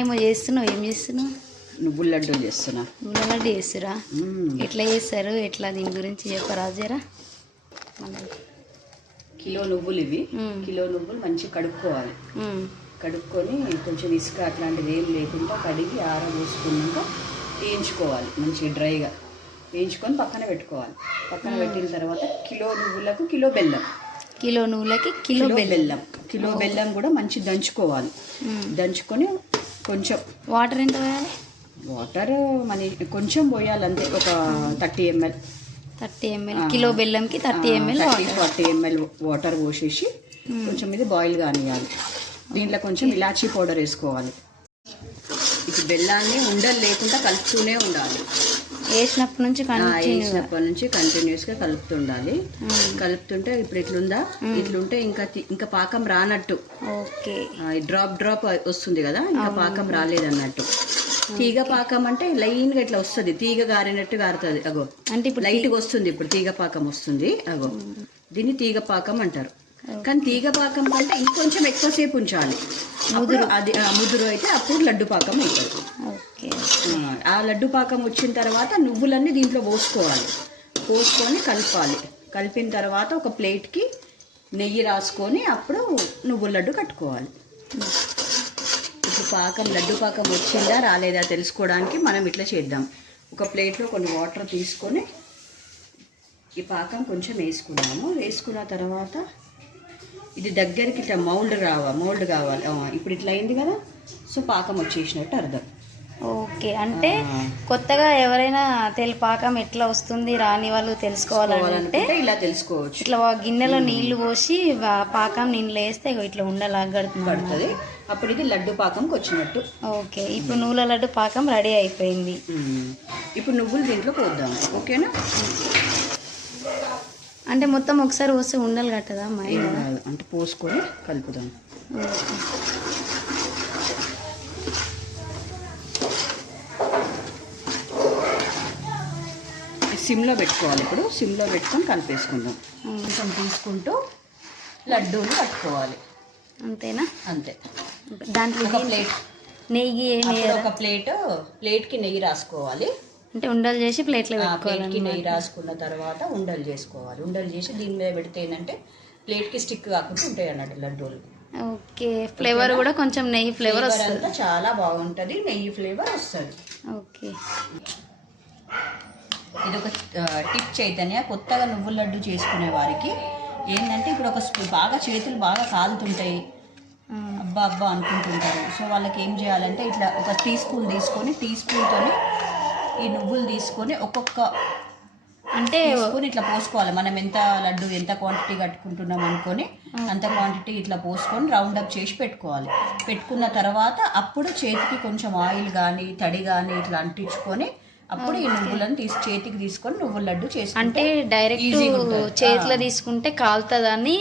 ఏమో చేస్తున్నావు? ఏం చేస్తున్నావు? నువ్వుల లడ్డు చేస్తున్నా. నువ్వు లడ్డు చేస్తురా. ఎట్లా చేస్తారు? ఎట్లా దీని గురించి చెప్పరా జరా? మళ్ళీ కిలో నువ్వులు ఇవి. కిలో నువ్వులు మంచిగా కడుక్కోవాలి. కడుక్కొని కొంచెం ఇసుక అట్లాంటిది ఏం లేకుండా కడిగి ఆరబోసుకున్నాక వేయించుకోవాలి. మంచిగా డ్రైగా. వేయించుకొని పక్కన పెట్టుకోవాలి. పక్కన పెట్టిన తర్వాత కిలో నువ్వులకు కిలో బెల్లం. కిలో నువ్వులకి కిలో బెల్లం. కిలో బెల్లం కూడా మంచి దంచుకోవాలి. దంచుకొని కొంచెం. వాటర్ ఎంత వేయాలి వాటర్ మన కొంచెం పోయాలి అంతే ఒక thirty ml. Thirty ml. Kilo బెల్లంకి thirty ml thirty forty ml water పోసేసి కొంచెం ఇది బాయిల్ కానియాలి. దీంట్లో కొంచెం ఇలాచీ పౌడర్ వేసుకోవాలి. ఇది బెల్లాన్ని ఉండలు లేకుండా కలుపుతూనే ఉండాలి. వేసినప్పటి నుంచి వేసినప్పటి నుంచి కంటిన్యూస్గా కలుపుతుండాలి. కలుపుతుంటే ఇప్పుడు ఇట్లుందా? ఇట్లుంటే ఇంకా ఇంకా పాకం రానట్టు. ఓకే. డ్రాప్ డ్రాప్ వస్తుంది కదా ఇంకా పాకం రాలేదన్నట్టు. తీగ పాకం అంటే లైన్గా ఇట్లా వస్తుంది. తీగ గారినట్టు గారుతుంది. అగో అంటే ఇప్పుడు లైట్గా వస్తుంది ఇప్పుడు తీగ పాకం వస్తుంది. అగో దీన్ని తీగ పాకం అంటారు. కానీ తీగ పాకం కంటే ఇంకొంచెం ఎక్కువసేపు ఉంచాలి. ముదురు. అది ముదురు అయితే అప్పుడు లడ్డు పాకం అవుతుంది ఓకే. ఆ, ఆ లడ్డు పాకం వచ్చిన తర్వాత నువ్వులన్నీ దీంట్లో పోసుకోవాలి. పోసుకొని కలపాలి. కలిపిన తర్వాత ఒక ప్లేట్కి నెయ్యి రాసుకొని అప్పుడు నువ్వుల లడ్డు కట్టుకోవాలి. ఇప్పుడు పాకం లడ్డు పాకం వచ్చిందా రాలేదా తెలుసుకోవడానికి మనం ఇట్లా చేద్దాం. ఒక ప్లేట్లో కొన్ని వాటర్ తీసుకొని ఈ పాకం కొంచెం వేసుకున్నాము వేసుకున్న తర్వాత ఇది దగ్గరికి ఇట్లా మౌల్డ్ రావా మౌల్డ్ కావాలి. ఇప్పుడు ఇట్లా అయింది కదా? సో పాకం వచ్చేసినట్టు అర్థం. ఓకే అంటే. కొత్తగా ఎవరైనా తెలి పాకం ఎట్లా వస్తుంది రాని వాళ్ళు తెలుసుకోవాలంటే ఇలా తెలుసుకోవచ్చు. ఇట్లా గిన్నెలో నీళ్ళు పోసి పాకం నీళ్ళు వేస్తే ఇట్లా ఉండలాగడుతుంది పడుతుంది అప్పుడు ఇది లడ్డు పాకంకి వచ్చినట్టు. ఓకే ఇప్పుడు నువ్వుల లడ్డు పాకం రెడీ అయిపోయింది. ఇప్పుడు నువ్వులు దీంట్లో పోద్దాం. ఓకేనా? అంటే మొత్తం ఒకసారి వస్తే ఉండలు కట్టదా అంటే పోసుకొని కలుపుదాం. సిమ్లో పెట్టుకోవాలి ఇప్పుడు. సిమ్లో పెట్టుకొని కలిపేసుకుందాం. కొంచెం తీసుకుంటూ లడ్డూలు పట్టుకోవాలి అంతేనా? అంతే. దాంట్లో ఒక ప్లేట్. నెయ్యి ఒక ప్లేట్ ప్లేట్కి నెయ్యి రాసుకోవాలి. అంటే ఉండలు చేసి ప్లేట్లో ప్లేట్కి నెయ్యి రాసుకున్న తర్వాత ఉండలు చేసుకోవాలి. ఉండలు చేసి దీని మీద పెడితే ఏంటంటే ప్లేట్కి స్టిక్ కాకుండా ఉంటాయి అన్నట్టు లడ్డూలు ఓకే ఫ్లేవర్ కూడా కొంచెం నెయ్యి ఫ్లేవర్ వస్తుంది. చాలా బాగుంటుంది నెయ్యి ఫ్లేవర్ వస్తుంది. ఓకే. ఇది ఒక టిప్ చైతన్య కొత్తగా నువ్వుల లడ్డు చేసుకునే వారికి ఏంటంటే ఇప్పుడు ఒక బాగా చేతులు బాగా కాలుతుంటాయి. అబ్బా అబ్బా అనుకుంటుంటారు. సో వాళ్ళకి ఏం చేయాలంటే ఇట్లా ఒక టీ స్పూన్ తీసుకొని టీ స్పూన్తోని ఈ నువ్వులు తీసుకొని ఒక్కొక్క అంటే తీసుకొని ఇట్లా పోసుకోవాలి. మనం ఎంత లడ్డు ఎంత క్వాంటిటీ కట్టుకుంటున్నాం అనుకొని అంత క్వాంటిటీ ఇట్లా పోసుకొని రౌండ్ అప్ చేసి పెట్టుకోవాలి. పెట్టుకున్న తర్వాత అప్పుడు చేతికి కొంచెం ఆయిల్ కానీ తడి కానీ ఇట్లా అంటించుకొని అప్పుడు ఈ నువ్వులను తీసి చేతికి తీసుకొని నువ్వుల లడ్డు అంటే చేసుకుంటే డైరెక్ట్. చేతిలో తీసుకుంటే కాలుతుందని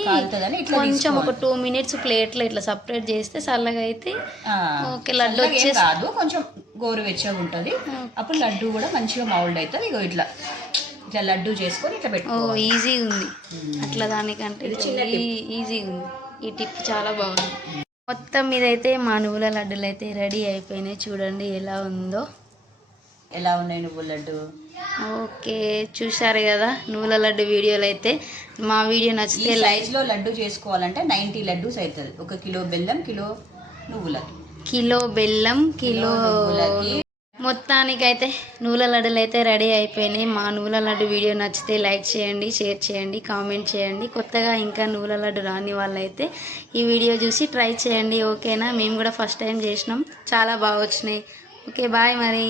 కొంచెం ఒక టూ మినిట్స్ ప్లేట్లో ఇట్లా సపరేట్ చేస్తే చల్లగా అయితే ఓకే, లడ్డు ఏం కాదు కొంచెం గోరువెచ్చగా ఉంటుంది అప్పుడు లడ్డు కూడా మంచిగా మౌల్డ్ అవుతుంది ఇగో ఇట్లా ఇట్లా లడ్డు చేసుకొని ఇట్లా ఓ పెట్టుకోవాలి. ఈజీగా ఉంది అట్లా దానికంటే ఈజీగా ఉంది ఈ టిప్ చాలా బాగుంది. మొత్తం మీదైతే మా నువ్వుల లడ్డులు అయితే రెడీ అయిపోయినాయి. చూడండి ఎలా ఉందో. ఎలా ఉన్నాయి నువ్వుల లడ్డు? ఓకే చూశారు కదా నువ్వుల లడ్డు వీడియోలు అయితే మా వీడియో నచ్చితే లైక్ సైజ్లో లడ్డు చేసుకోవాలంటే నైన్టీ లడ్డూస్ అవుతుంది ఒక కిలో బెల్లం కిలో నువ్వులకి కిలో బెల్లం కిలో మొత్తానికైతే నువ్వుల లడ్డులు అయితే రెడీ అయిపోయినాయి. మా నువ్వుల లడ్డు వీడియో నచ్చితే లైక్ చేయండి షేర్ చేయండి కామెంట్ చేయండి. కొత్తగా ఇంకా నువ్వుల లడ్డు రాని వాళ్ళైతే ఈ వీడియో చూసి ట్రై చేయండి. ఓకేనా? మేము కూడా ఫస్ట్ టైం చేసినాం. చాలా బాగా వచ్చినాయి. ఓకే బాయ్ మరి.